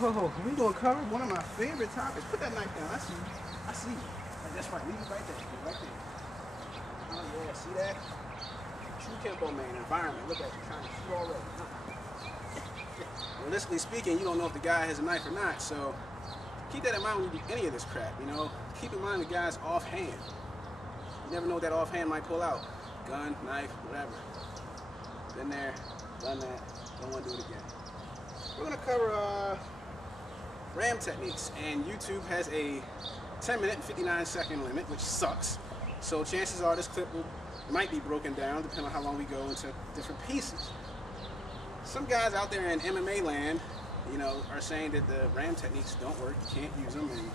We're going to cover one of my favorite topics. Put that knife down. I see you. I see you. Like, that's right. Leave it right there. Right there. Oh, yeah. See that? True Kenpo, man. Environment. Look at you trying to shoot already. Realistically speaking, you don't know if the guy has a knife or not, so keep that in mind when you do any of this crap, you know? Keep in mind the guy's offhand. You never know what that offhand might pull out. Gun, knife, whatever. Been there, done that. Don't want to do it again. We're going to cover ram techniques, and YouTube has a 10-minute and 59-second limit, which sucks. So chances are this clip might be broken down depending on how long we go into different pieces. Some guys out there in MMA land, you know, are saying that the ram techniques don't work, you can't use them, and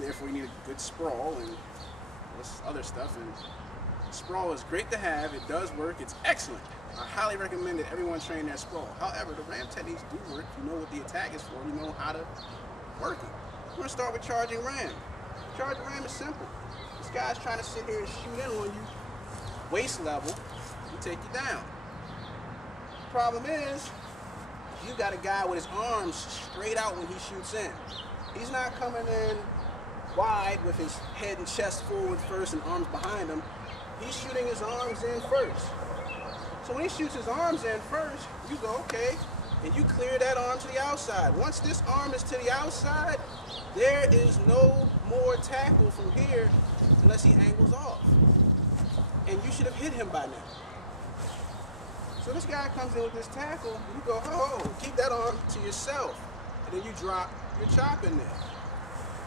therefore you need a good sprawl and this other stuff. And sprawl is great to have, it does work, it's excellent. I highly recommend that everyone train their sprawl. However, the ram techniques do work. You know what the attack is for, you know how to work it. We're going to start with charging ram. Charging ram is simple. This guy's trying to sit here and shoot in on you, waist level, and take you down. The problem is, you got a guy with his arms straight out when he shoots in. He's not coming in wide with his head and chest forward first and arms behind him. He's shooting his arms in first. So when he shoots his arms in first, you go, okay, and you clear that arm to the outside. Once this arm is to the outside, there is no more tackle from here unless he angles off. And you should have hit him by now. So this guy comes in with this tackle, you go, oh, keep that arm to yourself. And then you drop your chop in there.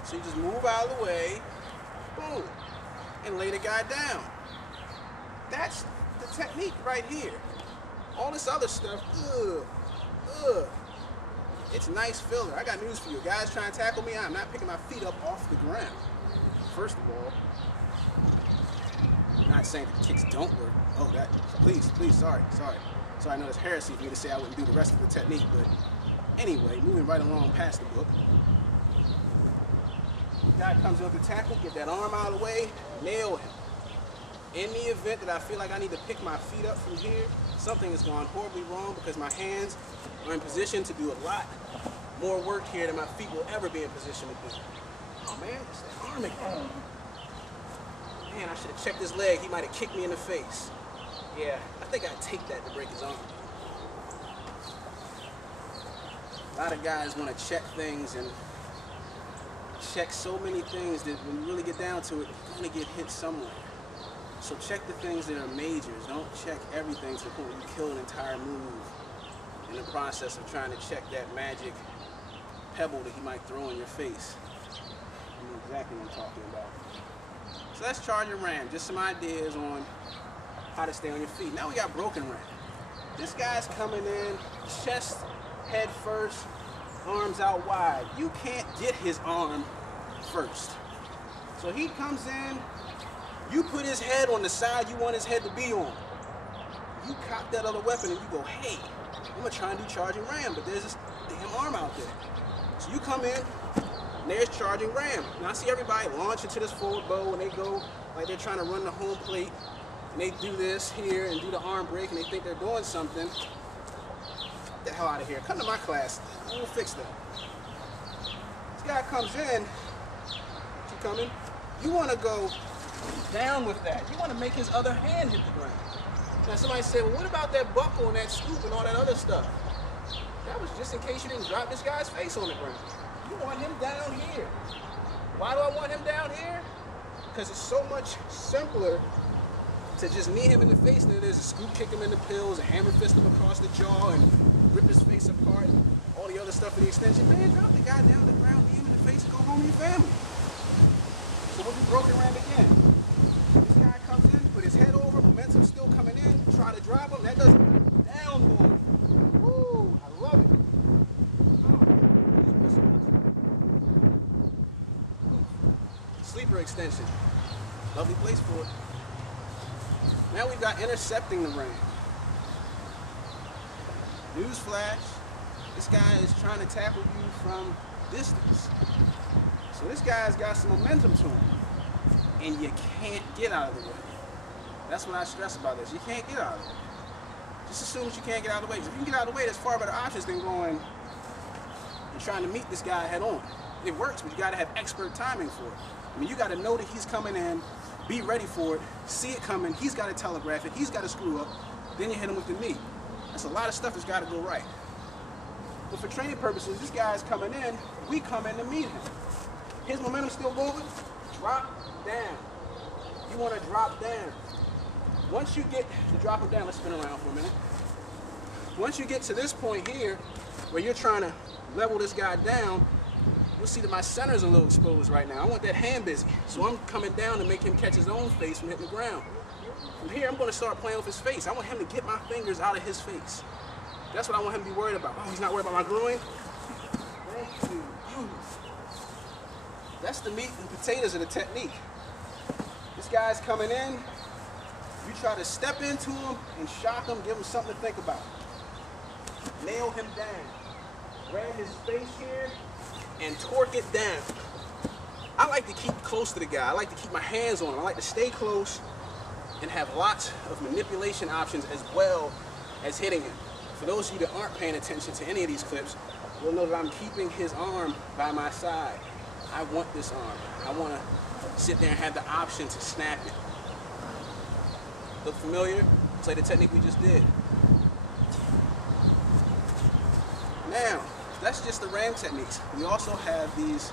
So you just move out of the way, boom, and lay the guy down. That's the technique right here. All this other stuff, it's nice filler. I got news for you. Guys trying to tackle me, I'm not picking my feet up off the ground. First of all, I'm not saying that kicks don't work. Oh, that, please, sorry. So I know it's heresy for me to say I wouldn't do the rest of the technique, but anyway, moving right along past the book. Guy comes in with the tackle, get that arm out of the way, nail him. In the event that I feel like I need to pick my feet up from here, something has gone horribly wrong because my hands are in position to do a lot more work here than my feet will ever be in position to do. Oh man, it's that arm again. Man, I should have checked his leg. He might have kicked me in the face. Yeah, I think I'd take that to break his arm. A lot of guys want to check things and check so many things that when you really get down to it, you're going to get hit somewhere. So check the things that are majors. Don't check everything to the point where you kill an entire move in the process of trying to check that magic pebble that he might throw in your face. You know exactly what I'm talking about. So that's charging ram. Just some ideas on how to stay on your feet. Now we got broken ram. This guy's coming in, chest, head first, arms out wide. You can't get his arm first. So he comes in, you put his head on the side you want his head to be on. You cock that other weapon and you go, hey, I'm gonna try and do charging ram, but there's this damn arm out there. So you come in, and there's charging ram. Now I see everybody launch into this forward bow and they go like they're trying to run the home plate, and they do this here and do the arm break and they think they're doing something. Get the hell out of here. Come to my class. We'll fix that. This guy comes in, you coming? You want to go down with that. You want to make his other hand hit the ground. Now somebody said, well, what about that buckle and that scoop and all that other stuff? That was just in case you didn't drop this guy's face on the ground. You want him down here. Why do I want him down here? Because it's so much simpler to just knee him in the face than it is to scoop kick him in the pills, and hammer fist him across the jaw, and rip his face apart, and all the other stuff for the extension. Man, drop the guy down to the ground, knee him in the face, and go home to your family. So we'll do broken ram again. This guy comes in, put his head over, momentum still coming in, try to drop him, that doesn't down boy. Woo, I love it. Sleeper extension. Lovely place for it. Now we've got intercepting the ram. Newsflash, this guy is trying to tackle you from distance. So this guy's got some momentum to him, and you can't get out of the way. That's what I stress about this. You can't get out of it. Just assume that you can't get out of the way. If you can get out of the way, there's far better options than going and trying to meet this guy head on. It works, but you gotta have expert timing for it. I mean, you gotta know that he's coming in, be ready for it, see it coming, he's gotta telegraph it, he's gotta screw up, then you hit him with the knee. That's a lot of stuff that's gotta go right. But for training purposes, this guy's coming in, we come in to meet him. His momentum's still moving, drop down. You wanna drop down. Once you get to drop him down, let's spin around for a minute. Once you get to this point here, where you're trying to level this guy down, you'll see that my center's a little exposed right now. I want that hand busy. So I'm coming down to make him catch his own face from hitting the ground. From here, I'm gonna start playing with his face. I want him to get my fingers out of his face. That's what I want him to be worried about. Oh, he's not worried about my groin? Thank you. That's the meat and potatoes of the technique. This guy's coming in. You try to step into him and shock him, give him something to think about. Nail him down. Grab his face here and torque it down. I like to keep close to the guy. I like to keep my hands on him. I like to stay close and have lots of manipulation options as well as hitting him. For those of you that aren't paying attention to any of these clips, you'll know that I'm keeping his arm by my side. I want this arm. I want to sit there and have the option to snap it. Look familiar? It's like the technique we just did. Now, that's just the ram techniques. We also have these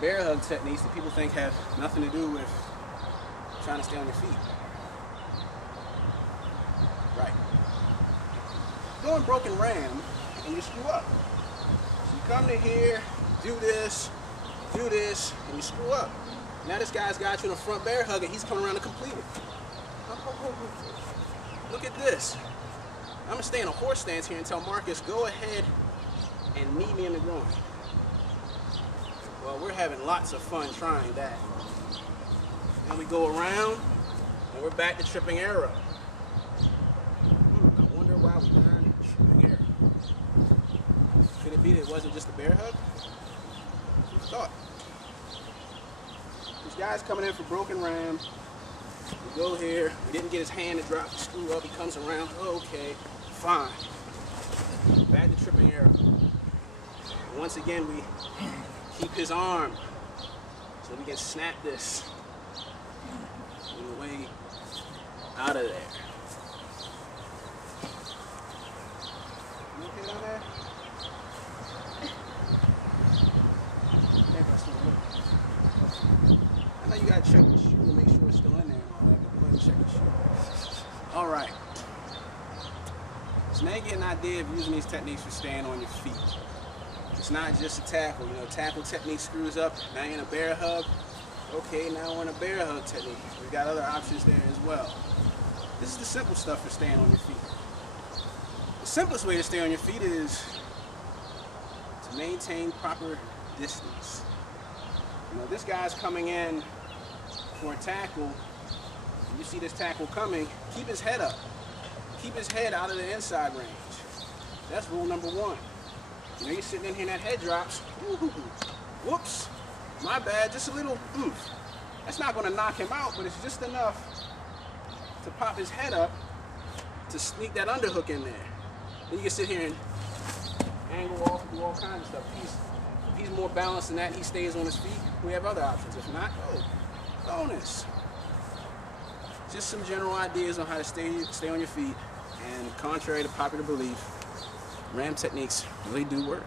bear hug techniques that people think have nothing to do with trying to stay on your feet. Right. Doing broken ram and you screw up. So you come to here, do this, and you screw up. Now this guy's got you in a front bear hug and he's coming around to complete it. Look at this. I'm gonna stay in a horse stance here and tell Marcus, go ahead and knee me in the groin. Well, we're having lots of fun trying that. Then we go around and we're back to tripping arrow. I wonder why we learned tripping arrow. Could it be that it wasn't just a bear hug? Who thought? This guy's coming in for broken ram. We go here, we didn't get his hand to drop the screw up, he comes around, okay, fine. Back to tripping arrow. Once again, we keep his arm so we can snap this on the way out of there. You okay down there? I know you gotta check the shoe to make sure it's still in there and all that, but go ahead and check the shoe. All right. So now you get an idea of using these techniques for staying on your feet. It's not just a tackle. You know, tackle technique screws up. Now you're in a bear hug. Okay, now we're in a bear hug technique. We've got other options there as well. This is the simple stuff for staying on your feet. The simplest way to stay on your feet is to maintain proper distance. You know, this guy's coming in for a tackle. And you see this tackle coming, keep his head up. Keep his head out of the inside range. That's rule number one. You know, you're sitting in here and that head drops. Whoops, my bad, just a little oomph. That's not gonna knock him out, but it's just enough to pop his head up to sneak that underhook in there. Then you can sit here and angle off and do all kinds of stuff. If he's more balanced than that, he stays on his feet, we have other options. If not, oh, bonus. Just some general ideas on how to stay on your feet. And contrary to popular belief, ram techniques really do work.